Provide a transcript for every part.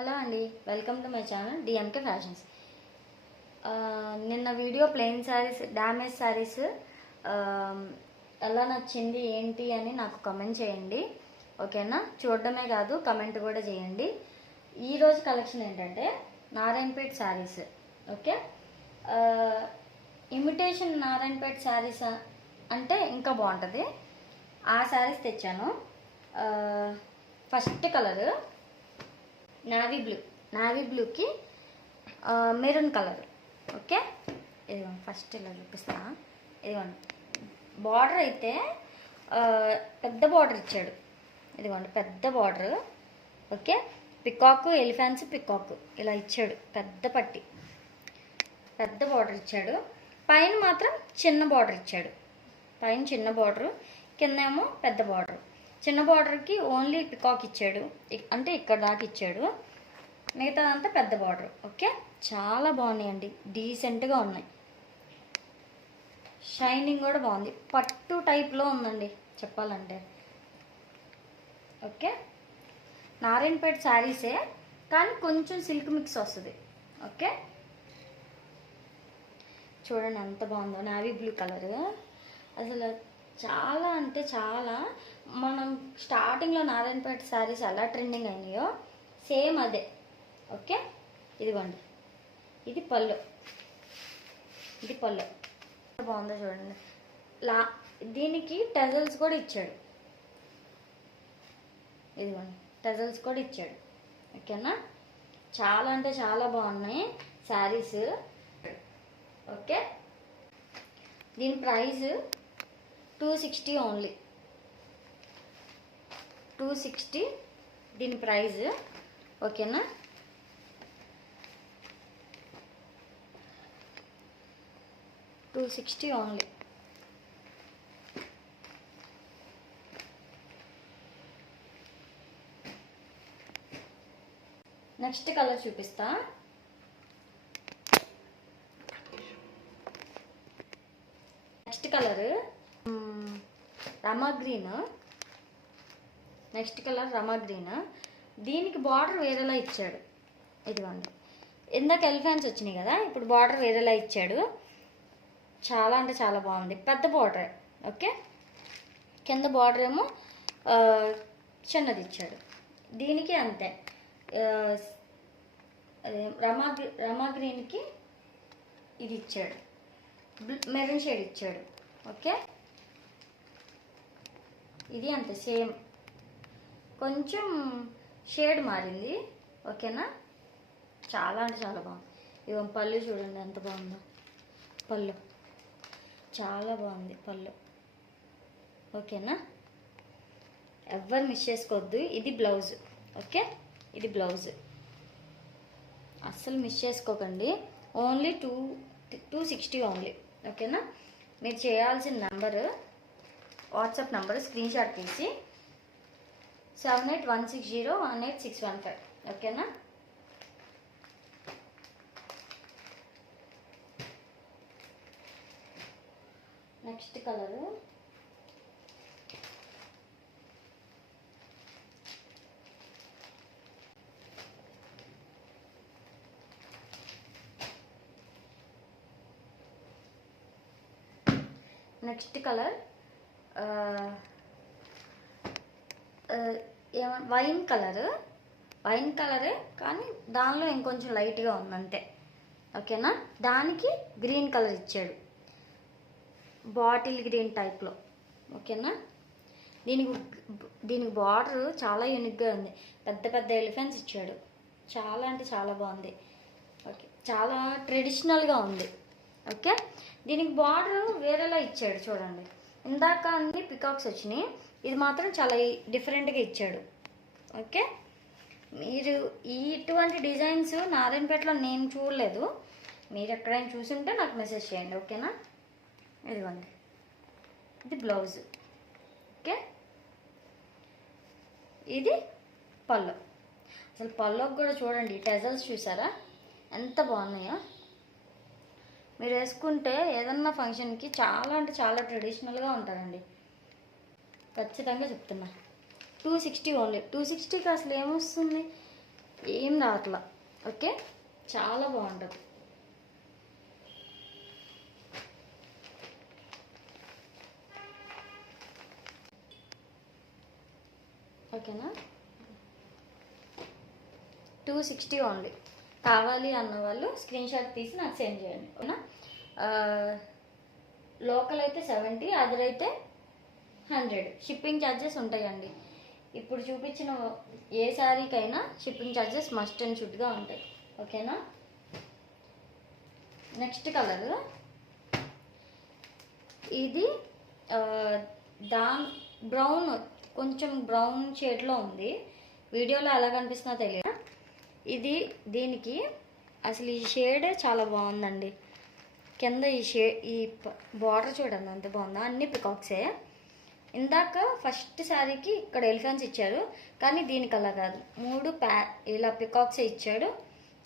Hello అండి, welcome to my channel DMK Fashions. నిన్న video plain saris, damage saris ఎలా నచ్చింది ఏంటి అని నాకు కమెంట్ చేయండి. ఓకేనా? చూడడమే కాదు, కమెంట్ కూడా చేయండి. ఈరోజు కలెక్షన్ ఏంటంటే నారాయణపేట్ శారీస్. ఓకే, ఇమిటేషన్ నారాయణపేట్ శారీస్ అంటే ఇంకా బాగుంటుంది. ఆ శారీస్ తెచ్చాను. ఫస్ట్ కలరు నావీ బ్లూకి మెరూన్ కలర్. ఓకే, ఇదిగోండి. ఫస్ట్ ఇలా చూపిస్తా. ఇదిగోండి, బార్డర్ అయితే పెద్ద బార్డర్ ఇచ్చాడు. ఇదిగోండి, పెద్ద border. Okay, peacock, elephants peacock ఇలా ఇచ్చాడు. పెద్ద పట్టి, పెద్ద బార్డర్ ఇచ్చాడు. పైన మాత్రం చిన్న బార్డర్ ఇచ్చాడు. పైన చిన్న బార్డరు, కిందేమో పెద్ద బార్డర్. చిన్న బార్డర్కి ఓన్లీ పికాక్ ఇచ్చాడు, అంటే ఇక్కడ దాకా ఇచ్చాడు. మిగతాదంతా పెద్ద బార్డర్. ఓకే, చాలా బాగున్నాయండి, డీసెంట్గా ఉన్నాయి. షైనింగ్ కూడా బాగుంది. పట్టు టైప్లో ఉందండి చెప్పాలంటే. ఓకే, నారాయణపేట శారీసే కానీ కొంచెం సిల్క్ మిక్స్ వస్తుంది. ఓకే, చూడండి ఎంత బాగుందో. నావీ బ్లూ కలర్ అసలు చాలా అంటే చాలా. మనం స్టార్టింగ్లో నారాయణపేట శారీస్ ఎలా ట్రెండింగ్ అయినాయో సేమ్ అదే. ఓకే, ఇదిగోండి, ఇది పళ్ళు. ఇది పళ్ళు బాగుందో చూడండి. దీనికి టజల్స్ కూడా ఇచ్చాడు. ఇదిగోండి, టజల్స్ కూడా ఇచ్చాడు. ఓకేనా? చాలా అంటే చాలా బాగున్నాయి శారీస్. ఓకే, దీని ప్రైస్ 260 ఓన్లీ. 260 దీని ప్రైజ్. ఓకేనా? $260 ఓన్లీ. నెక్స్ట్ కలర్ చూపిస్తా. నెక్స్ట్ కలర్ రమా గ్రీన్. నెక్స్ట్ కలర్ రమా గ్రీన్. దీనికి బార్డర్ వేరేలా ఇచ్చాడు. ఇదిగోండి, ఇందాక ఎలిఫెంట్స్ వచ్చినాయి కదా, ఇప్పుడు బార్డర్ వేరేలా ఇచ్చాడు. చాలా అంటే చాలా బాగుంది. పెద్ద బార్డర్. ఓకే, కింద బార్డర్ ఏమో చిన్నది ఇచ్చాడు. దీనికి అంతే. రమా గ్రీన్కి ఇది ఇచ్చాడు, మెరూన్ షేడ్ ఇచ్చాడు. ఓకే, ఇది అంతే సేమ్, కొంచెం షేడ్ మారింది. ఓకేనా? చాలా అంటే చాలా బాగుంది. ఇవ్వ పళ్ళు చూడండి ఎంత బాగుందో. పళ్ళు చాలా బాగుంది పళ్ళు. ఓకేనా? ఎవ్వరు మిస్ చేసుకోవద్దు. ఇది బ్లౌజ్. ఓకే, ఇది బ్లౌజ్. అస్సలు మిస్ చేసుకోకండి. Only 260 only. ఓకేనా? మీరు చేయాల్సిన number, WhatsApp number screen shot తీసి 7816018615. ఓకేనా? Next colour wine colour. Wine కలరే కానీ దానిలో ఇంకొంచెం లైట్గా ఉందంతే. ఓకేనా? దానికి గ్రీన్ కలర్ ఇచ్చాడు, బాటిల్ గ్రీన్ టైప్లో. ఓకేనా? దీనికి బార్డర్ చాలా యూనిక్గా ఉంది. పెద్ద పెద్ద ఎలిఫెంట్స్ ఇచ్చాడు. చాలా అంటే చాలా బాగుంది. ఓకే, చాలా ట్రెడిషనల్గా ఉంది. ఓకే, దీనికి బార్డర్ వేరేలా ఇచ్చాడు చూడండి. ఇందాక అన్ని పికాక్స్ వచ్చినాయి, ఇది మాత్రం చాలా డిఫరెంట్గా ఇచ్చాడు. ఓకే, మీరు ఇటువంటి డిజైన్స్ నారాయణపేటలో నేను చూడలేదు. మీరు ఎక్కడైనా చూసుంటే నాకు మెసేజ్ చేయండి. ఓకేనా? ఇదిగోండి, ఇది బ్లౌజ్. ఓకే, ఇది పళ్ళు. అసలు పళ్ళుకి కూడా చూడండి, టెజల్స్ చూసారా ఎంత బాగున్నాయో. మీరు వేసుకుంటే ఏదన్నా ఫంక్షన్కి చాలా అంటే చాలా ట్రెడిషనల్గా ఉంటారండి. ఖచ్చితంగా చెప్తున్నా. 260 ఓన్లీ. 260కి అసలు ఏమొస్తుంది? ఏం రావట్లా. ఓకే, చాలా బాగుంటుంది. ఓకేనా, 260 ఓన్లీ. కావాలి అన్న వాళ్ళు స్క్రీన్ షాట్ తీసి నాకు సెండ్ చేయండి. ఓకేనా, లోకల్ అయితే 70, అదర్ అయితే 100. షిప్పింగ్ ఛార్జెస్ ఉంటాయండి. ఇప్పుడు చూపించిన ఏ శారీకైనా షిప్పింగ్ ఛార్జెస్ మస్ట్ అండ్ షుడ్గా ఉంటాయి. ఓకేనా, నెక్స్ట్ కలర్ ఇది బ్రౌన్, కొంచెం బ్రౌన్ షేడ్లో ఉంది. వీడియోలో ఎలా కనిపిస్తుందో తెలియదు. ఇది దీనికి అసలు ఈ షేడే చాలా బాగుందండి. కింద ఈ బార్డర్ చూడండి ఎంత బాగుందో. అన్ని పికాక్సే. ఇందాక ఫస్ట్ శారీకి ఇక్కడ ఎలిఫెంట్స్ ఇచ్చారు, కానీ దీనికి అలా కాదు, 3 ఇలా పికాక్సే ఇచ్చాడు.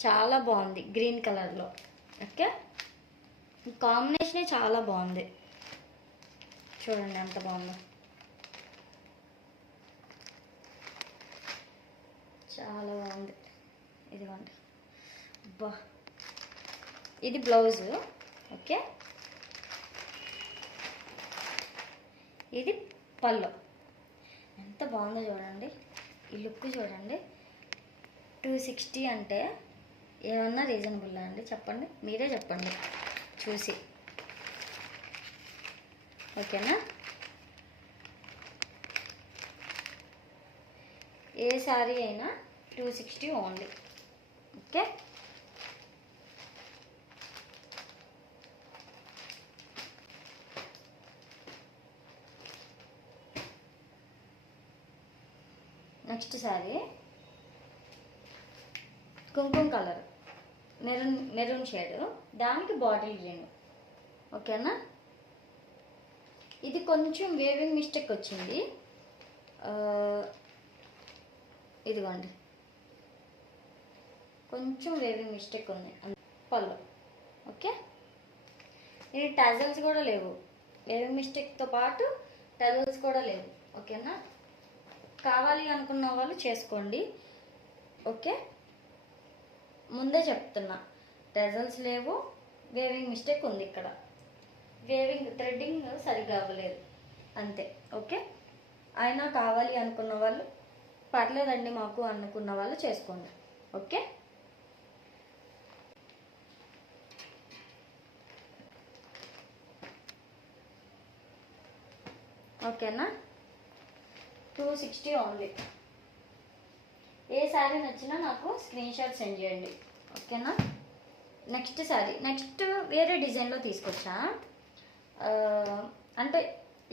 చాలా బాగుంది గ్రీన్ కలర్లో. ఓకే, కాంబినేషనే చాలా బాగుంది. చూడండి ఎంత బాగుందో, చాలా బాగుంది. ఇదిగోండి, బా, ఇది బ్లౌజు. ఓకే, ఇది పళ్ళు. ఎంత బాగుందో చూడండి, ఈ లుక్ చూడండి. 260 అంటే ఏమన్నా రీజనబుల్ అండి? చెప్పండి, మీరే చెప్పండి చూసి. ఓకేనా, ఏ శారీ అయినా 260 ఓన్లీ. ఓకే, నెక్స్ట్ శారీ కుంకుమ కలర్, మెరూన్ షేడ్, దానికి బాటిల్ గ్రీన్. ఓకేనా, ఇది కొంచెం వేవింగ్ మిస్టేక్ వచ్చింది. ఇదిగోండి, కొంచెం వేవింగ్ మిస్టేక్ ఉంది పళ్ళు. ఓకే, ఇది టజల్స్ కూడా లేవు, వేవింగ్ మిస్టేక్తో పాటు టజల్స్ కూడా లేవు. ఓకేనా, కావాలి అనుకున్న వాళ్ళు చేసుకోండి. ఓకే, ముందే చెప్తున్నా, టజల్స్ లేవు, వేవింగ్ మిస్టేక్ ఉంది. ఇక్కడ వేవింగ్ థ్రెడ్డింగ్ సరిగ్గా అవ్వలేదు అంతే. ఓకే, అయినా కావాలి అనుకున్న వాళ్ళు పర్లేదండి మాకు అనుకున్న వాళ్ళు చేసుకోండి. ఓకే, ఓకేనా, 260 ఓన్లీ. ఏ శారీ నచ్చినా నాకు స్క్రీన్ షాట్ సెండ్ చేయండి. ఓకేనా, నెక్స్ట్ శారీ, నెక్స్ట్ వేరే డిజైన్లో తీసుకొచ్చా. అంటే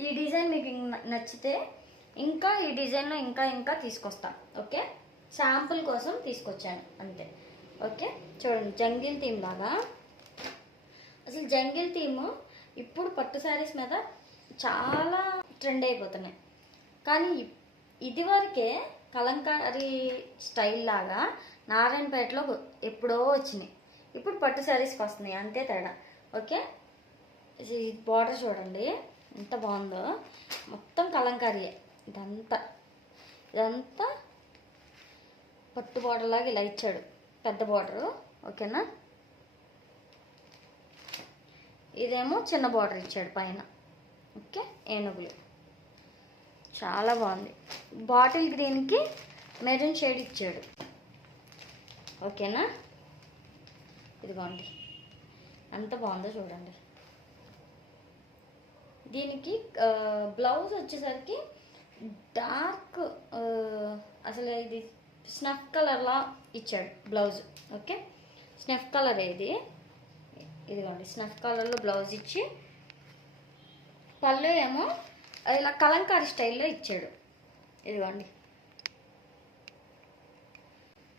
ఈ డిజైన్ మీకు నచ్చితే ఇంకా ఈ డిజైన్లో ఇంకా తీసుకొస్తా. ఓకే, శాంపుల్ కోసం తీసుకొచ్చాను అంతే. ఓకే, చూడండి, జంగిల్ థీమ్ లాగా. అసలు జంగిల్ థీమ్ ఇప్పుడు పట్టు శారీస్ మీద చాలా ట్రెండ్ అయిపోతున్నాయి. కానీ ఇదివరకే కలంకారీ స్టైల్ లాగా నారాయణపేటలో ఎప్పుడో వచ్చినాయి. ఇప్పుడు పట్టు శారీస్కి వస్తున్నాయి, అంతే తేడా. ఓకే, బార్డర్ చూడండి ఎంత బాగుందో. మొత్తం కలంకారీయే. ఇదంతా పట్టు బార్డర్ లాగా ఇలా ఇచ్చాడు, పెద్ద బార్డరు. ఓకేనా, ఇదేమో చిన్న బార్డర్ ఇచ్చాడు పైన. ఓకే, ఏనుగులు చాలా బాగుంది. బాటిల్ గ్రీన్కి మెరూన్ షేడ్ ఇచ్చాడు. ఓకేనా, ఇదిగోండి ఎంత బాగుందో చూడండి. దీనికి బ్లౌజ్ వచ్చేసరికి డార్క్, అసలు ఇది స్నఫ్ కలర్లా ఇచ్చాడు బ్లౌజ్. ఓకే, స్నఫ్ కలర్ ఇదిగోండి, స్నఫ్ కలర్లో బ్లౌజ్ ఇచ్చి పళ్ళు ఏమో ఇలా కలంకారీ స్టైల్లో ఇచ్చాడు. ఇదిగోండి,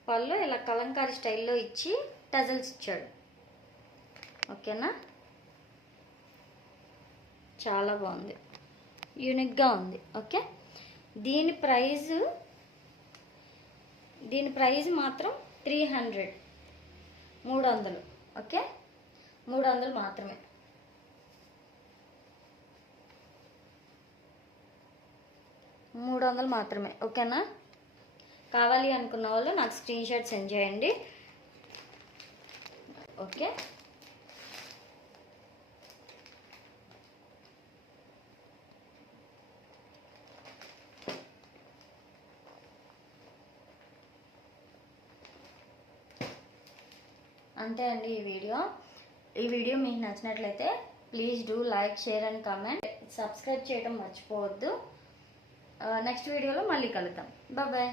పళ్ళు ఇలా కలంకారీ స్టైల్లో ఇచ్చి టజల్స్ ఇచ్చాడు. ఓకేనా, చాలా బాగుంది, యూనిక్గా ఉంది. ఓకే, దీని ప్రైస్ మాత్రం 300. 300. ఓకే, 300 మాత్రమే. ఓకేనా, కావాలి అనుకున్న వాళ్ళు నాకు స్క్రీన్ షాట్ సెండ్ చేయండి. ఓకే, అంతే అండి ఈ వీడియో మీకు నచ్చినట్లయితే please do like, share and comment. Subscribe చేయడం మర్చిపోవద్దు. నెక్స్ట్ వీడియోలో మళ్ళీ కలుద్దాం. బాయ్.